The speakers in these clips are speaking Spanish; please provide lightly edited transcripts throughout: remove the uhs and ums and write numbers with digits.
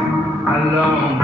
alone,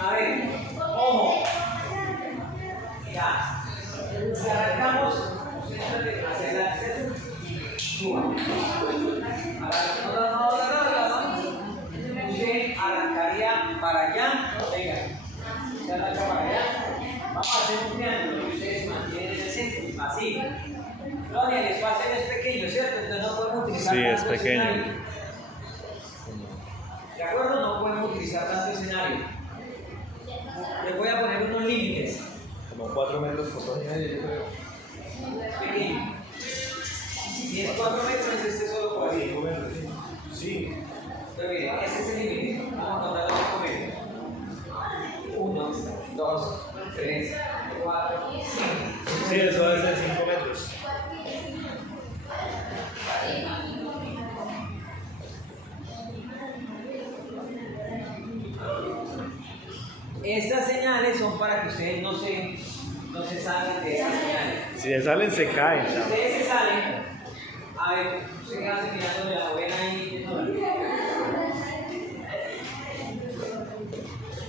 A ver, ojo. Ya. Si arrancamos, céntrate hacia adelante. Suba. Usted arrancaría para allá. Venga. Se arranca para allá. Vamos a hacer un triángulo y ustedes mantienen el centro. Así. Claudia, el espacio es pequeño, ¿cierto? Entonces no podemos utilizar tanto escenario. ¿De acuerdo? No podemos utilizar tanto escenario. Les voy a poner unos límites. Como 4 metros por 2 y medio, yo creo. Pequeño. Si es 4 metros, este solo por ahí. 5 metros, sí. Sí. Pero miren, este es el límite. Vamos a contar los 5 metros. 1, 2, 3, 4, 5. Sí, eso debe ser 5 metros. Estas señales son para que ustedes no se salgan de estas señales. Si se salen, se caen. Si ustedes se salen, a ver, ustedes hacen mirando la novena ahí.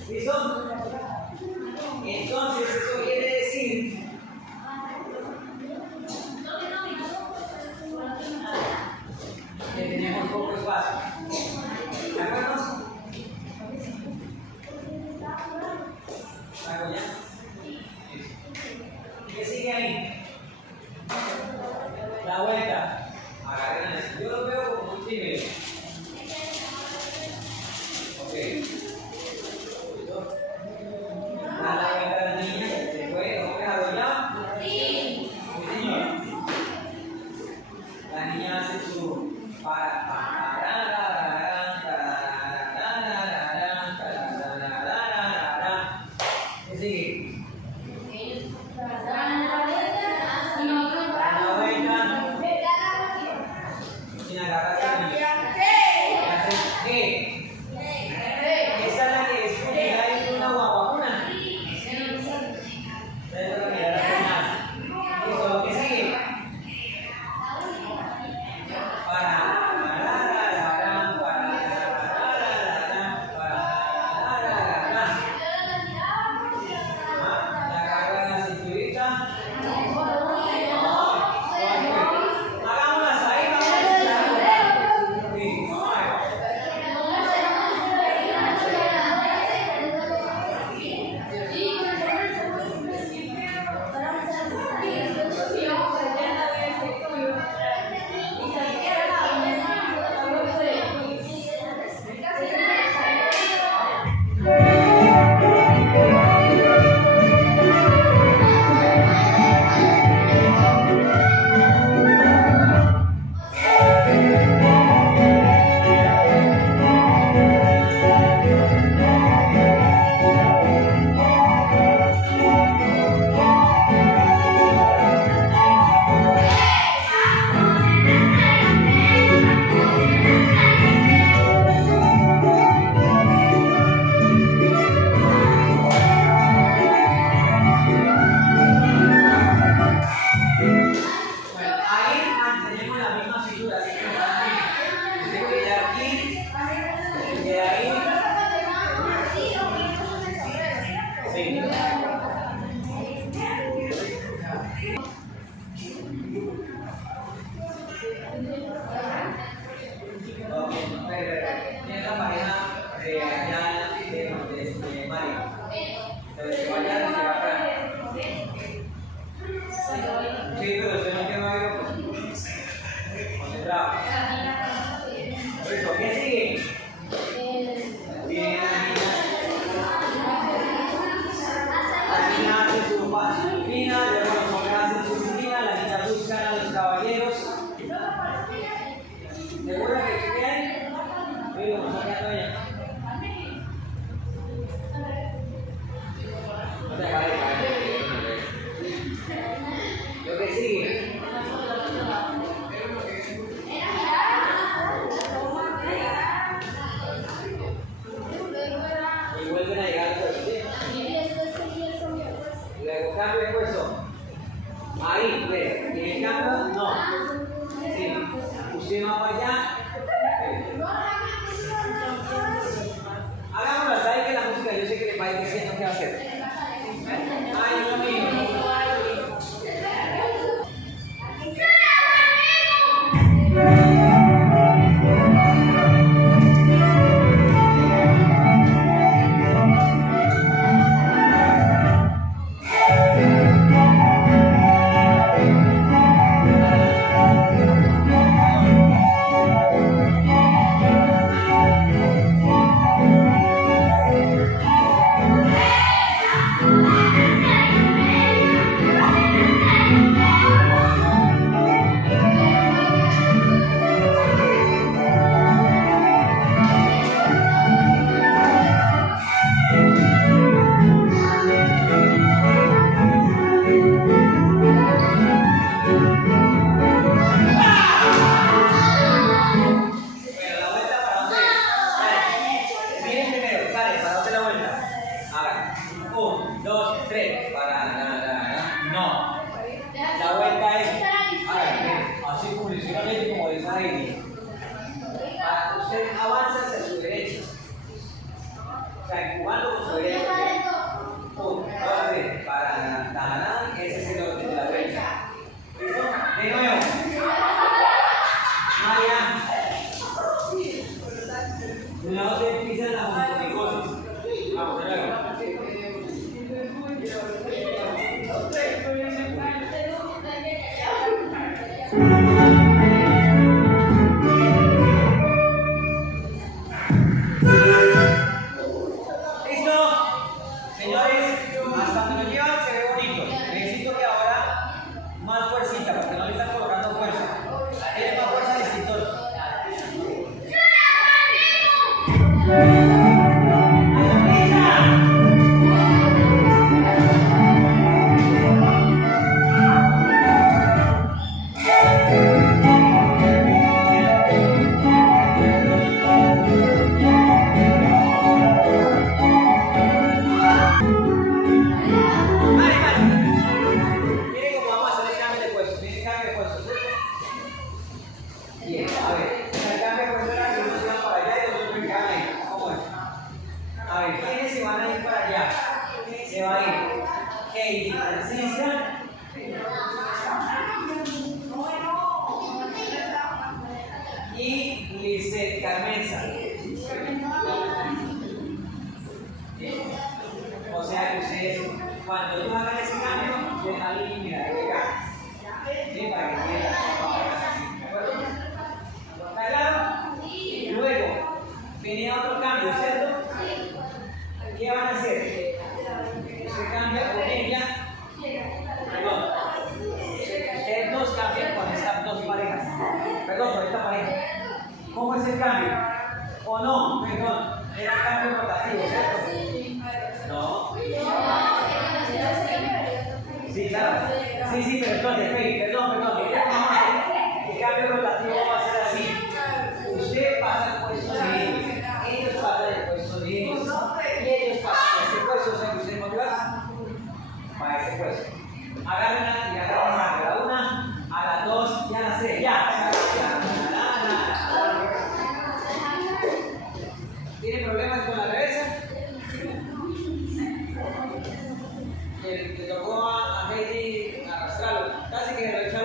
¿Listo? Entonces, eso quiere decir que tenemos poco espacio. ¿De acuerdo? ¿Hago ya? ¿Qué sigue ahí? La vuelta. Agarren así. Yo lo veo como muy tímido. Ok. La vuelta a la niña. Después, ¿no me hago ya? Sí. Sí, señor. La niña hace su para. Sí, pero usted no quema algo concentrado. Listo, ¿qué sigue? Bien, la niña hace su disciplina, luego los hombres hacen su disciplina, la niña buscan a los caballeros. ¿Segura que se quedan? Sí, como está quedando ella. No te hagas lo que sigue. Y vuelven a llegar al puesto, ¿sí? Luego cambio de puesto. Ahí, ve. ¿Y el cambio? No. Sí. Usted va para allá. Hagámoslo hasta ahí que la música yo sé que le va a ir diciendo qué va a hacer. Ay, Dios mío. Le tocó a Heidi arrastrarlo, casi que lo echó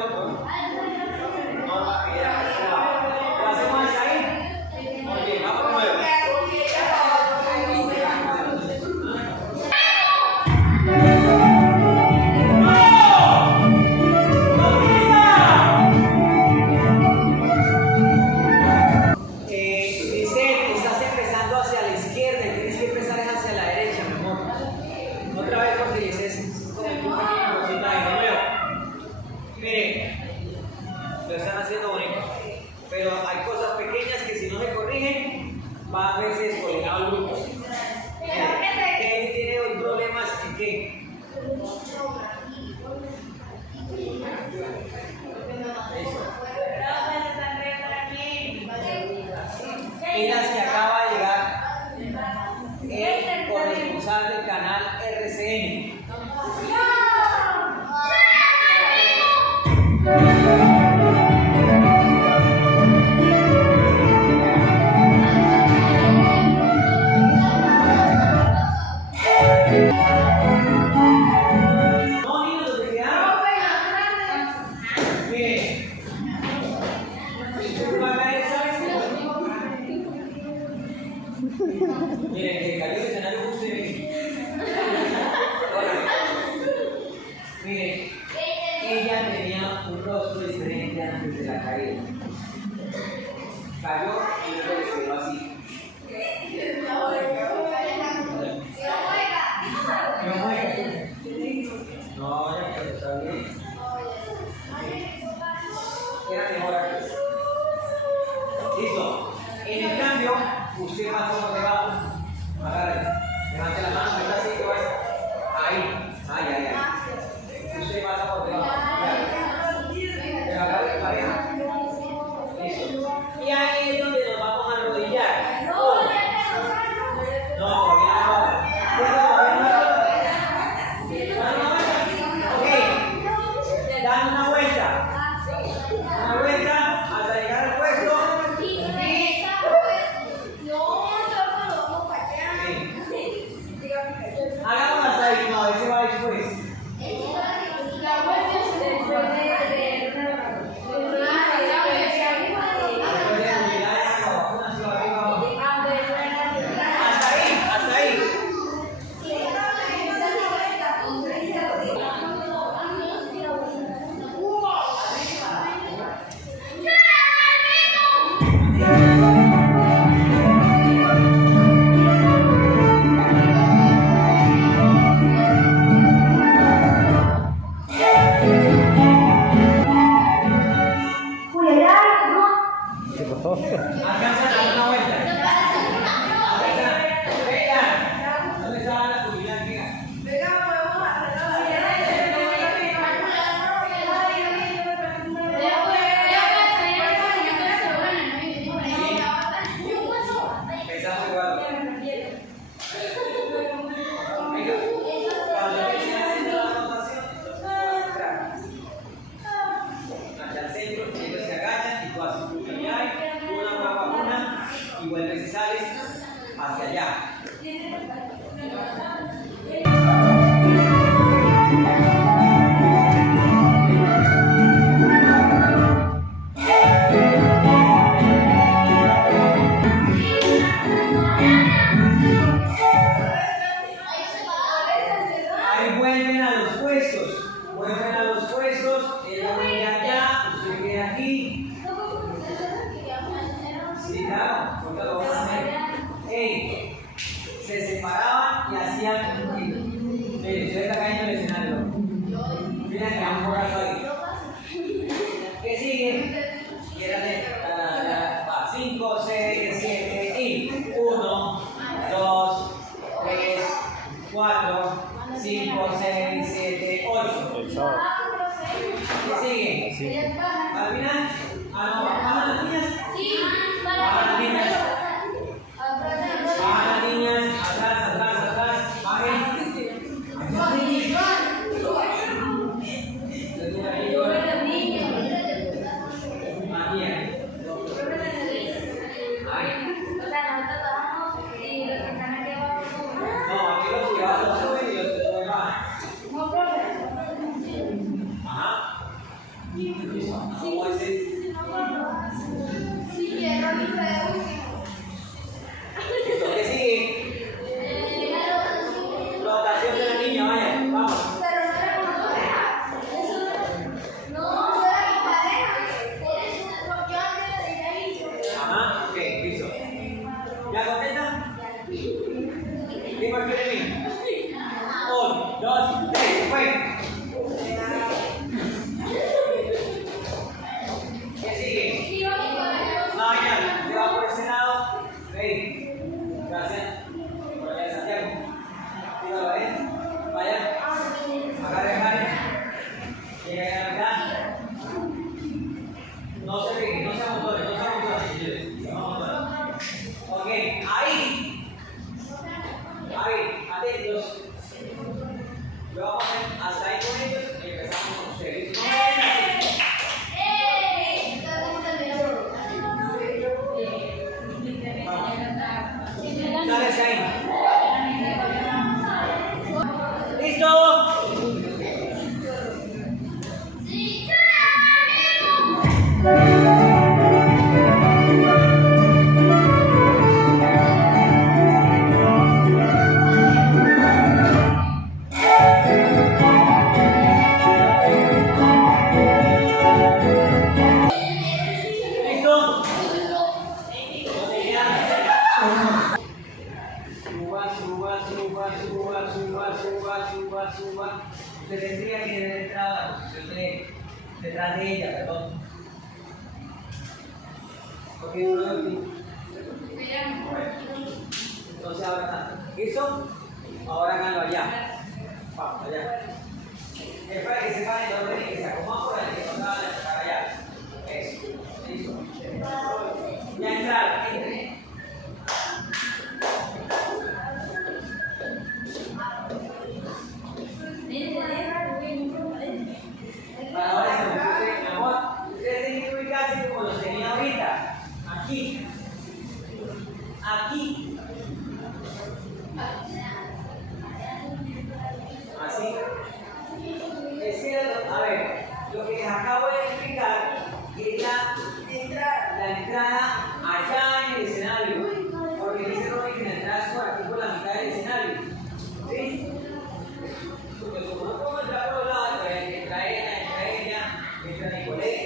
Bien. Lo están haciendo bonito. Pero hay cosas pequeñas que si no se corrigen, va a verse descoordinado el grupo. ¿Qué tiene hoy problemas en qué? Y las que acaba de llegar el corresponsal del canal RCN. No, niños, los que quedaron. Miren. Miren, que cayó el escenario con ustedes. Miren, ella tenía un rostro diferente antes de la caída. Cayó y luego se quedó así. No, ya que está bien. Era mejor aquí. Listo. En el cambio, usted pasó por debajo. Agarre. Levante la mano, está así que vaya. Ahí. Ay. Usted pasa por debajo. Pero agarre pareja. Listo. Y ahí es donde nos vamos a arrodillar. No, todavía no. Ok. Dan una vuelta. Una vuelta hasta llegar al puesto. Hagamos hasta ahí, no, ese va después. Hasta ahí. Alcanzan a dar una vuelta. Venga. ¿Dónde está la comunidad? Pensamos igual. Venga. Cuando empiecen haciendo la anotación, entonces puedo entrar. Hacia el centro, ellos se agachan y tú haces tu cañar, una vacuna y vuelves y sales hacia allá. Ahí vuelven a los puestos. Ella vuelve allá, usted queda aquí. Sí, claro, porque lo van a hacer. Ey, se separaban y hacían un tiro. Mire, usted está cayendo en el escenario. Mira que hay un borracho ahí. ¿Qué sigue? Y era de 5, 6, 7 y 1, 2, 3, 4, 5, 6, 7, 8. ¿Qué sigue? ¿Al final? No, ¿bajan las niñas? Bajan las niñas. Bajan las niñas. Atrás. Bajen. No, aquí los llevados suben y los que suben bajan. Ajá. ¿Cómo es eso? ¿Qué sigue? Rotación de la niña, vaya, vamos. Ajá, ok, listo. ¿Ya contenta? ¿Quién más quiere venir? 1, 2, 3, fue. No se peguen, no se amontonen, no se amontonen, señores. No amontonen. Ok, ahí. Ahí, atentos. Lo vamos a hacer hasta ahí con ellos y empezamos con ustedes. No me vayan así. Vamos. Dale, ahí. ¿Listo? ¿Listo? Suba. Usted tendría que haber entrado a la posición detrás de ella, perdón. Porque no lo veo. Entonces ahora está. ¿Listo? Ahora háganlo allá. Vamos, allá. Es para que se paren los dos y que se acomodan por ahí, que no van a sacar allá. Eso. Listo. Ya entraron, entren. Para ahora, mi amor, ustedes tienen que ubicarse como los tenía ahorita. Aquí. Aquí. Así. Es cierto, a ver, lo que les acabo de explicar es la entrada allá en el escenario. Porque dice Ronnie que la entrada es por aquí por la mitad del escenario. ¿Sí? Porque como no puedo entrar por los lados, pues entra ella, entra Nicolás.